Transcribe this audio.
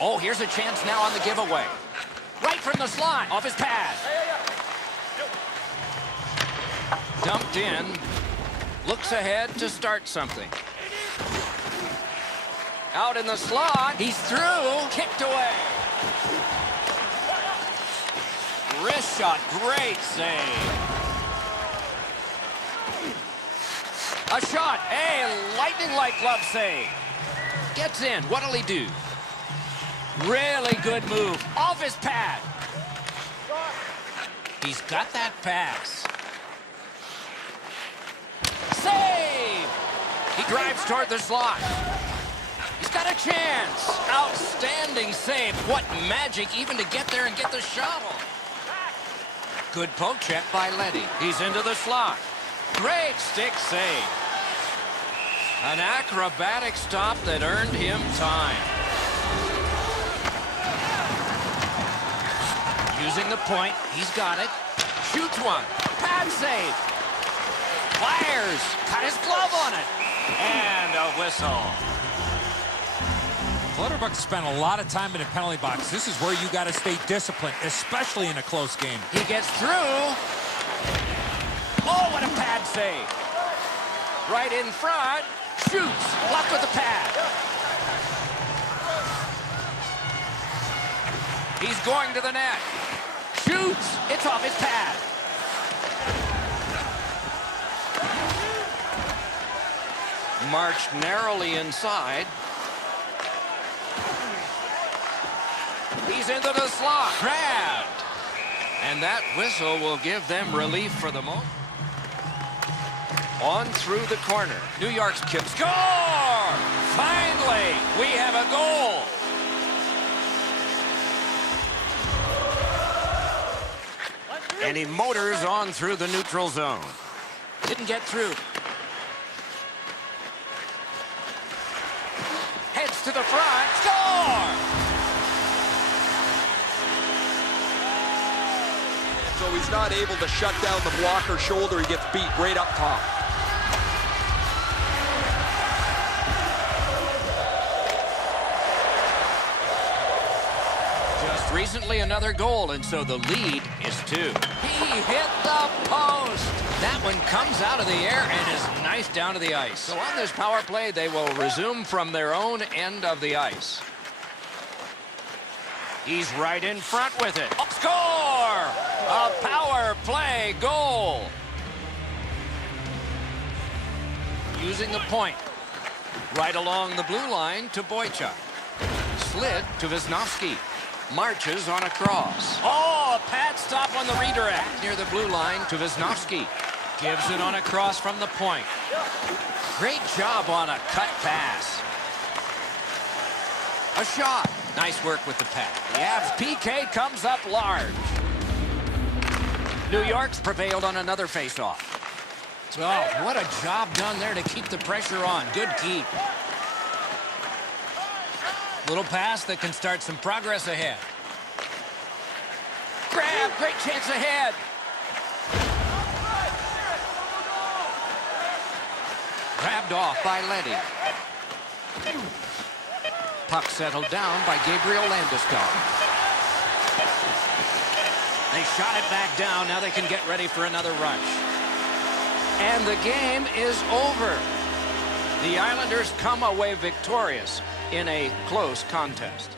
Oh, here's a chance now on the giveaway. Right from the slot, off his pad. Dumped in. Looks ahead to start something. Out in the slot. He's through. Kicked away. Wrist shot. Great save. A shot. A lightning-like glove save. Gets in. What'll he do? Really good move. Off his pad. He's got that pass. Save! He drives toward the slot. He's got a chance. Outstanding save. What magic even to get there and get the shot off. Good poke check by Letty. He's into the slot. Great stick save. An acrobatic stop that earned him time. Using the point, he's got it. Shoots one. Pad save. Fires. Got his glove on it. And a whistle. Clutterbuck spent a lot of time in the penalty box. This is where you got to stay disciplined, especially in a close game. He gets through. Oh, what a pad save. Right in front. Shoots. Blocked with the pad. He's going to the net. Shoots. It's off his pad. Marched narrowly inside. He's into the slot. Grabbed. And that whistle will give them relief for the moment. On through the corner. New York's kid. Score! Finally, we have a goal. And he motors on through the neutral zone. Didn't get through. Heads to the front. Score! So he's not able to shut down the blocker shoulder. He gets beat right up top. Just recently another goal, and so the lead is 2. He hit the post. That one comes out of the air and is knifed down to the ice. So on this power play, they will resume from their own end of the ice. He's right in front with it. Score! A power play goal. Using the point. Right along the blue line to Boychuk. Slid to Wisnowski. Marches on a cross. Oh, a pad stop on the redirect. Near the blue line to Wisnowski. Gives it on a cross from the point. Great job on a cut pass. A shot. Nice work with the pad. The Avs PK comes up large. New York's prevailed on another faceoff. Oh, what a job done there to keep the pressure on. Good keep. Little pass that can start some progress ahead. Grab, great chance ahead. Grabbed off by Letty. Puck settled down by Gabriel Landeskog. They shot it back down. Now they can get ready for another rush. And the game is over. The Islanders come away victorious in a close contest.